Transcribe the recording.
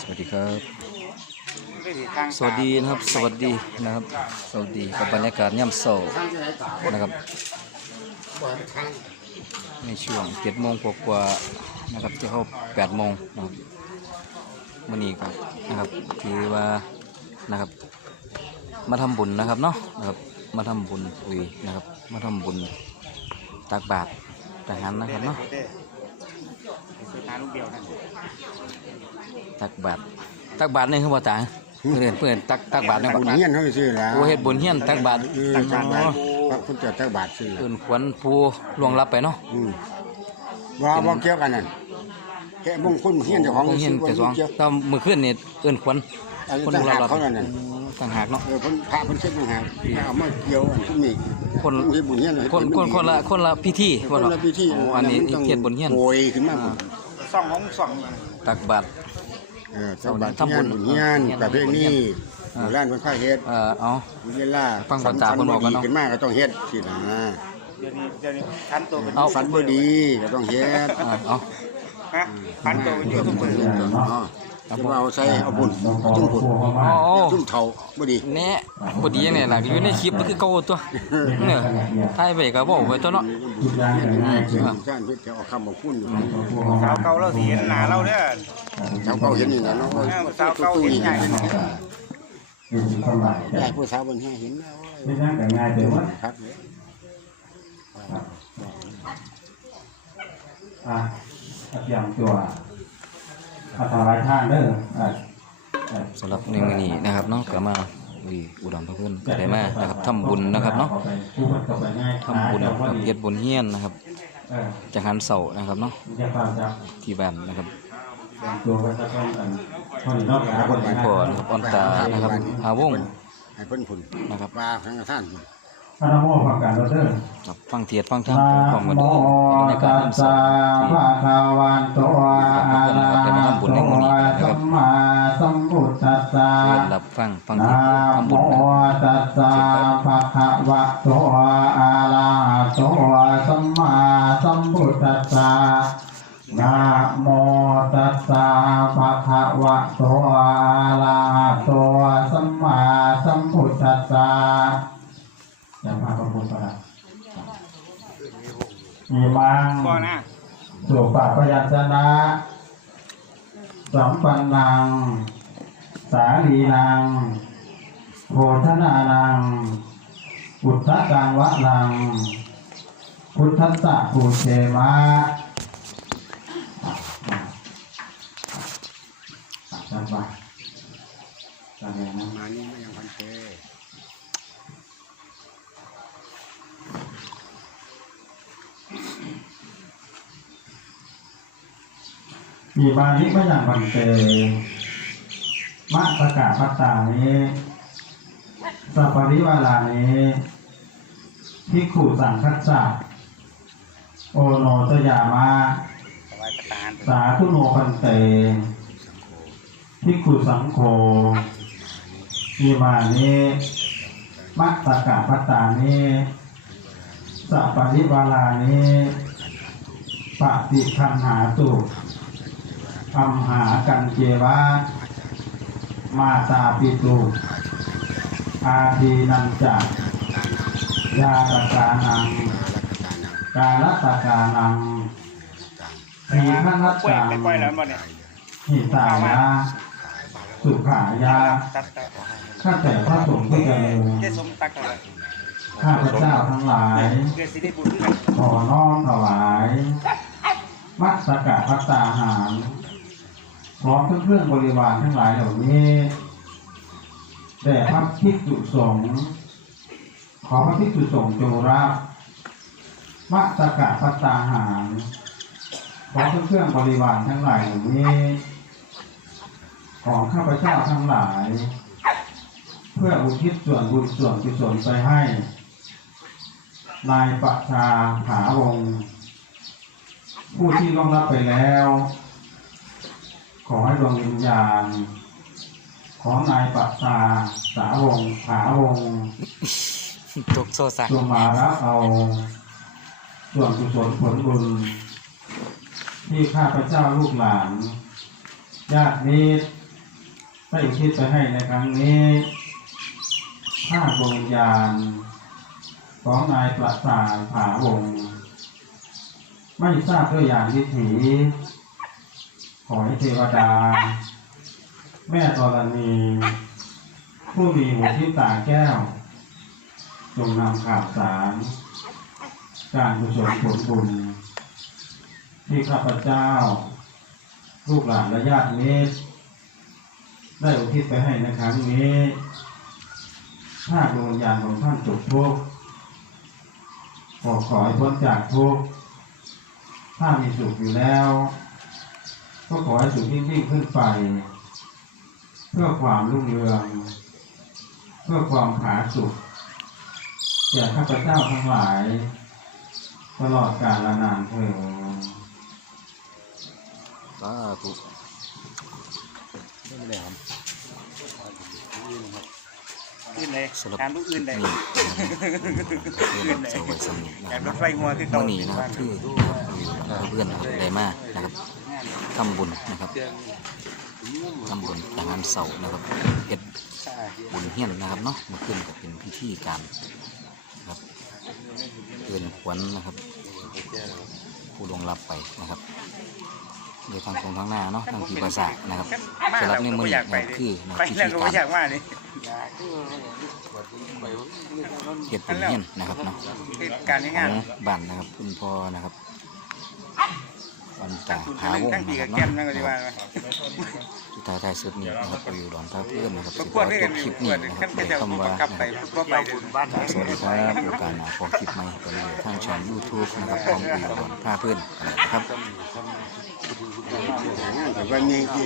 สวัสดีครับ สวัสดีนะครับ สวัสดีนะครับ สวัสดีกับบรรยากาศย่ำเสานะครับ ในช่วงเจ็ดโมงกว่าๆนะครับจะเข้าแปดโมงนะครับวันนี้ก็นะครับถือว่านะครับ มาทำบุญนะครับเนาะนะครับ มาทำบุญคุยนะครับ มาทำบุญตักบาตรทหารนะครับเนาะ ตักบาตรตักบาตรนี่คือบ่ตาเพื่อนเพื่อนตักตักบาตรนี่บ่บุญตาเฮียนเขาซื้อแล้วโอ้เฮ็ดบุญเฮียนตักบาตรเออตักบาตรพระคุณเจ้าตักบาตรซื้อแล้วเอิ้นขวัญผู้ล่วงลับไปเนาะอืมว่าบ่เกี่ยวกันนั่นแค่มงคลเฮียนเจ้าของผู้เฮียนซื้แต่สองเกี่ยวแตอนมื้อคืนนี่เอิ้นขวัญ อันนี้คนต่างล่วหางกลับเขานั่นน่ะต่างหากเนาะ เออเพิ่นพระเพิ่นเช็ดต่างหากเอามาเกี่ยวอันทุกนี้คนที่บุญเฮียนคนคนคนละคนละพิธีคบ่นเนาะละพิธีโอ้อันนี้เทียนบุญเฮียนโอยขึ้นมาหมดสองของสองตักบาตร เออตักบาตรทำบุเฮียญนบุญเฮียนประเพณีอ่าโบราณเพิ่นพาเฮ็ดเอ่อเอา บุญเฮียนล่าฟังภาษาเพิ่นบอกกันเนาะขึ้นมาก็ต้องเฮ็ดสินะเดี๋ยวนี้เดี๋ยวนี้พันตัวเป็นเอาฝันบ่ดีก็ต้องเฮ็ดอ่าเอาฮะพันตัวเป็นยูทูบเบอร์อ๋อ จะมาเอาใส่เอาบุญเอาจุ่มบุญอ๋อจุ่มเท่าบ่ดีแน่บ่ดีจังได๋ล่ะอยู่ในคลิปมันคือเก่าตัวเนี่ยถ่ายไปก็บ่ไว้ตัวเนาะเสียงสร้างเพื่อจะเอาคำบอกคุณอยู่สาวเก่าเราสีเห็นหนาเราเนี่ยชาวเก่าเห็นนี่นะเนาะสาวเก่าเห็นใหญ่เลยยายผู้สาวบนแห่เห็นแล้วไม่นั่งแต่ง่ายเดี๋ยวว่าครับอะเตรียมตัว อาถวายท่านเด้ออะอะสำหรับในมื้อนี้นะครับเนาะก็มาวีอุดรพระเพิ่นก็ได้มานะครับทำบุญนะครับเนาะผู้คนเข้าไปง่ายทำบุญกับเฮ็ดบุญเฮียนนะครับเออจังหันเสานะครับเนาะมันจะความจับที่บ้านนะครับเตรียมตัวไว้สักวันอันพอดีนอกจากคนพ่อนะครับอ่อนตานะครับหาวงให้เพิ่นผุนนะครับว่าทางท่าน พระนโมฟังการเราเด้อครับฟังเทศน์ฟังธรรมนะพร้อมกันโมเด้อบรรยากาศตัสน้ำเสาสะที่ภะคะวันโตอะระหะโตสัมมาสัมพุทธัสสะเรียนรับฟังฟังเทนะศน์ทำโมบุญนะตัสสะภะคะวะโตอะระหะโตสัมมาสัมพุทธัสสะนะ อย่าพาพระพุทธะมีมังก่อนนะสุปะพยัญชนะสัมปันนัง สาลีนังโพธนานังพุทธกังวะนัง พุทธัสสะภูเชมะจังไปจังไงนะมานี่ไม่ยังพันเต มีบาลิก็อย่างบันเตมะประกาศพัตตานี้สัปริวาลานี้พิกขุสังคัสสะโอโนสยามะถวายประทาสาธุโนพันเตพิกขุสังโฆมีมานี้มะประกาศพัตตานี้สัปปริวาลานี้ปฏิคันหาตุ อัมหากันเจวะมาตาปิตุอาทีนันจะยาตกานัง กาลตกานังมีขันนัตกล้วยตังไปกล้วยแล้วบ่เนี่ยหิตายาสุขายาตัดตัดข้าแต่พระสงฆ์ผู้เจริญเจ๊สมตักอะไรข้าพเจ้าทั้งหลายเจ๊สิได้บุญด้วยขอน้อมถวาย มัสกะพัตตาหาร พร้อมเครื่องบริวารทั้งหลายเหล่านี้แด่พระภิกษุสงฆ์ขอพระภิกษุสงฆ์จงรับมัสกะพัตตาหารพร้อมเครื่องบริวารทั้งหลายเหล่านี้ ของข้าพเจ้าทั้งหลาย เพื่ออุทิศส่วนบุญส่วนกุศลไปให้นายประชาหาวงผู้ที่ล่วงลับไปแล้ว ขอให้ดวงวิญญาณ ของนายประชาสาวงศ์หาวงศ์ตกโซซะจงมารับเอา ส่วนกุศลผลบุญ ที่ที่ข้าพเจ้าลูกหลานญาติมิตรได้อุทิศไปให้ในครั้งนี้ห้าดวงวิญญาณ ของนายประสาทผาวงศ์ไม่ทราบด้วยอย่างวิถี ขอให้เทวดา แม่ธรณี ผู้มีหูทิพตาแก้ว จงนำข่าวสาร การกุศลผลบุญ ที่ข้าพเจ้า ลูกหลานและญาติมิตรได้อุทิศไปให้ในครั้งนี้ ถ้าดวงวิญญาณของท่านจบทุกข์ขอขอให้พ้นจากทุกข์ถ้ามีสุขอยู่แล้ว ก็ขอให้สุขยิ่งยิ่งขึ้นไป เพื่อความรุ่งเรือง เพื่อความผาสุกแก่ข้าพเจ้าทั้งหลาย ตลอดกาลนานเถิดสาธุอื่นเลยสำหรับการลูกอื่นเลยนี่นะครับเพื่อนเราจะไว้สำนึกนะการครรับถไฟงัวที่เก่ามื่อนี้นะครับที่เพื่อนนะครับได้มานะครับ ทำบุญนะครับทำบุญแต่งงานเสาร์นะครับเฮ็ดบุญเฮียนนะครับเนาะเมื่อคืนก็เป็นพิธีการนะครับเกินขวัญนะครับ ผู้ลวงรับไปนะครับโดยทางตรงทางหน้าเนาะทางที่ภาษาทนะครับสำหรับในมือนี้นะครับคือนะไปพิแล้วธีก็กาไม่อยารกมาดิเฮ็ดบุญเฮียนนะครับเนาะการงานของบ้านนะครับคุณพ่อนะครับ วันตั้ตางคุณหาทั้งวงทั้งปีนะคกัรับบแก้มนั่นก็เนาะดีว่าสุดท้ายท้ายสุดนี้นะครับเราอยู่ดอนพระเพื่อนนะครับก็สิควรขอที่จกันบอคลิยู่ปคนี้วรนะคขั้รับนโดยจะคำว่ากลับไปนะครับก็ไปบุญบ้าน สวัสดีครับโอกาสหน้าขอคลิปใหม่ไปเลยทางช่อง YouTube นะครับของอยู่ดอนพระเพื่อนนะครับ แต่วันนี้ที่